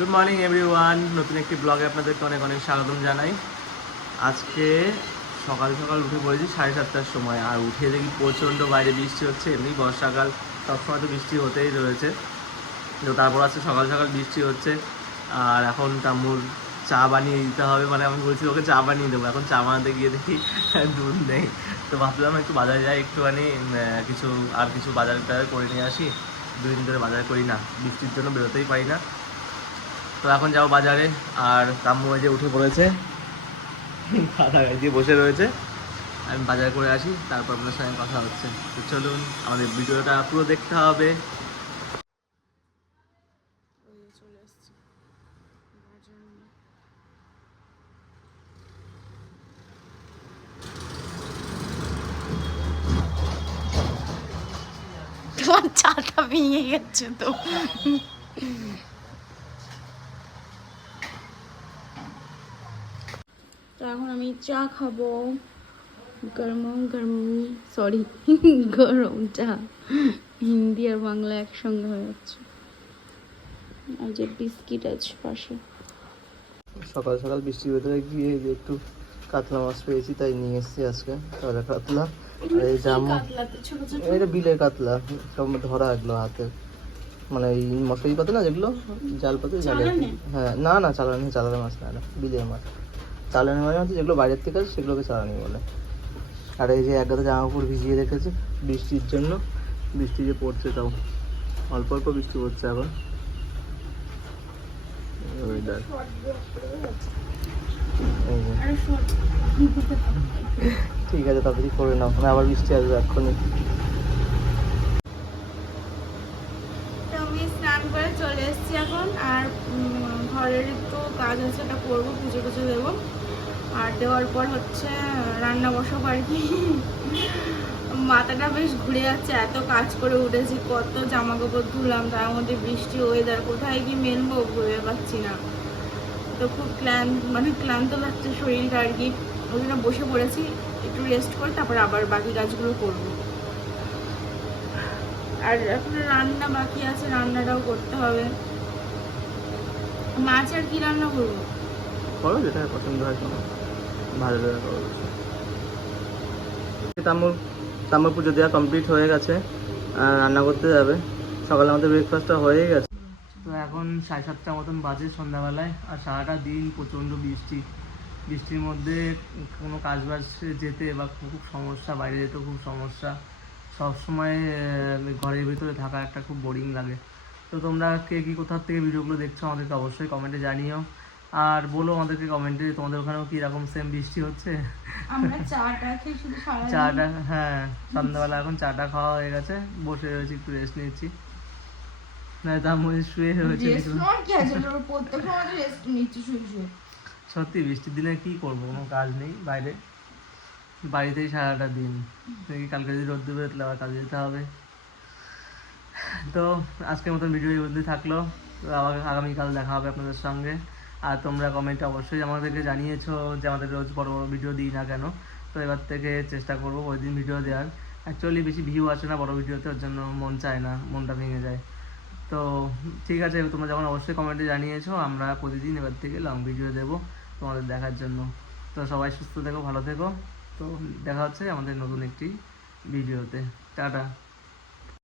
Good morning everyone, নতুন একটি ব্লগে আপনাদেরকে অনেক অনেক স্বাগতম জানাই। আজকে সকাল সকাল উঠে পড়েছি 7:30টার সময়, আর উঠে দেখি প্রচণ্ড বাইরে বৃষ্টি হচ্ছে। এমনি বর্ষাকাল, সবসময় তো বৃষ্টি হতেই রয়েছে, তো তারপর আজকে সকাল সকাল বৃষ্টি হচ্ছে। আর এখন টাম্মুর চা বানিয়ে দিতে হবে, মানে আমি বলছি ওকে চা বানিয়ে দেবো। এখন চা বানাতে গিয়ে দেখি দুধ নেই, তো ভাবলাম একটু বাজারে যাই, একটুখানি কিছু বাজার টাজার করে নিয়ে আসি। দুদিন ধরে বাজার করি না, বৃষ্টির জন্য বেরোতেই পারি না। তো এখন যাবো বাজারে। আর কাম্মু যে উঠে পড়েছে, খাতা গায়ে দিয়ে বসে রয়েছে। আমি বাজার করে আসি, তারপর আপনার সঙ্গে কথা হচ্ছে। তো চলুন, আমাদের ভিডিওটা পুরো দেখতে হবে। তোমার চাটা ভেঙে গেছে তো। তো এখন আমি চা খাবো, গরম গরম, সরি গরম চা। হিন্দি আর বাংলা একসঙ্গে হয়ে যাচ্ছে। আর যে বিস্কিট আছে পাশে। সকাল সকাল বৃষ্টির ভেতরে গিয়ে যে একটু কাতলা মাছ পেয়েছি, তাই নিয়ে এসেছি আজকে তাজা কাতলা। আর এই জামা, এটা বিলের কাতলা, সব ধরা এগুলো হাতে, মানে এই মশারি পাতে না যেগুলো, জাল পাতে, জালে। হ্যাঁ, না না, চালানি মাছ না, এটা বিলের মাছ। চালানি মাছ হচ্ছে যেগুলো বাইরের থেকে আসে, সেগুলোকে চালানি বলে। আর এই যে এক গাদা জামা কাপড় ভিজিয়ে রেখেছে বৃষ্টির জন্য। বৃষ্টি যে পড়ছে, তাও অল্প অল্প বৃষ্টি পড়ছে এখন। ঠিক আছে, তাড়াতাড়ি করে নাও, আবার বৃষ্টি আসবে এক্ষুনি। আমি স্নান করে চলে এসেছি এখন। আর ঘরের একটু কাজ আছে, এটা করবো, পুজো টুজো দেবো। আর দেওয়ার পর হচ্ছে রান্না বসাবো আর কি। মাথাটা বেশ ঘুরে যাচ্ছে, এত কাজ করে উঠেছি, কত জামা কাপড় ধুলাম, তার মধ্যে বৃষ্টি, ওয়েদার, কোথায় কি মেলবো ভেবে পাচ্ছি না। তো খুব ক্লান্ত লাগছে শরীরটা আর কি। ওই জন্য বসে পড়েছি, একটু রেস্ট করে তারপর আবার বাকি কাজগুলো করবো। আর এখন রান্না বাকি আছে, রান্নাটাও করতে হবে। মাছ আর কি রান্না করবো? করো যেটা পছন্দ হয়, কোনো ভালো করে করো। তাম্বুর পুজো দেওয়া কমপ্লিট হয়ে গেছে, আর রান্না করতে যাবে। সকালে আমাদের ব্রেকফাস্টটা হয়ে গেছে। তো এখন 7:30 মতন বাজে সন্ধ্যাবেলায়, আর সারাটা দিন প্রচণ্ড বৃষ্টির মধ্যে কোনো কাজবাজ যেতে বা খুব সমস্যা, বাইরে যেতেও খুব সমস্যা। সবসময় ঘরের ভিতরে থাকা একটা খুব বোরিং লাগে। তো তোমরা কে কী কোথার থেকে ভিডিওগুলো দেখছো আমাদেরকে অবশ্যই কমেন্টে জানিও। আর বলো আমাদেরকে কমেন্টে, তোমাদের ওখানেও কি এরকম সেম বৃষ্টি হচ্ছে? আমরা চাটা খেয়ে শুধু চাটা, হ্যাঁ, সন্ধ্যাবেলা এখন চাটা খাওয়া হয়ে গেছে, বসে রয়েছি, একটু রেস্ট নিচ্ছি। না তার মধ্যে শুয়ে রয়েছে। সত্যি বৃষ্টির দিনে কি করবো, কোনো কাজ নেই, বাড়িতেই সারাটা দিন। কালকে যদি রোদ্দুর বেরোতে, আবার কাজে যেতে হবে। তো আজকের মতন ভিডিও এই মধ্যে থাকলো। তো আবার আগামীকাল দেখা হবে আপনাদের সঙ্গে। আর তোমরা কমেন্টে অবশ্যই আমাদেরকে জানিয়েছো যে আমাদের রোজ বড় বড় ভিডিও দিই না কেন। তো এবার থেকে চেষ্টা করবো ওই দিন ভিডিও দেওয়ার। অ্যাকচুয়ালি বেশি ভিউ আসে না বড় ভিডিওতে, ওর জন্য মন চায় না, মনটা ভেঙে যায়। তো ঠিক আছে, তোমরা যখন অবশ্যই কমেন্টে জানিয়েছো, আমরা প্রতিদিন এবার থেকে লং ভিডিও দেবো তোমাদের দেখার জন্য। তো সবাই সুস্থ থেকো, ভালো থেকো। তো দেখা হচ্ছে আমাদের নতুন একটি ভিডিওতে। টাটা।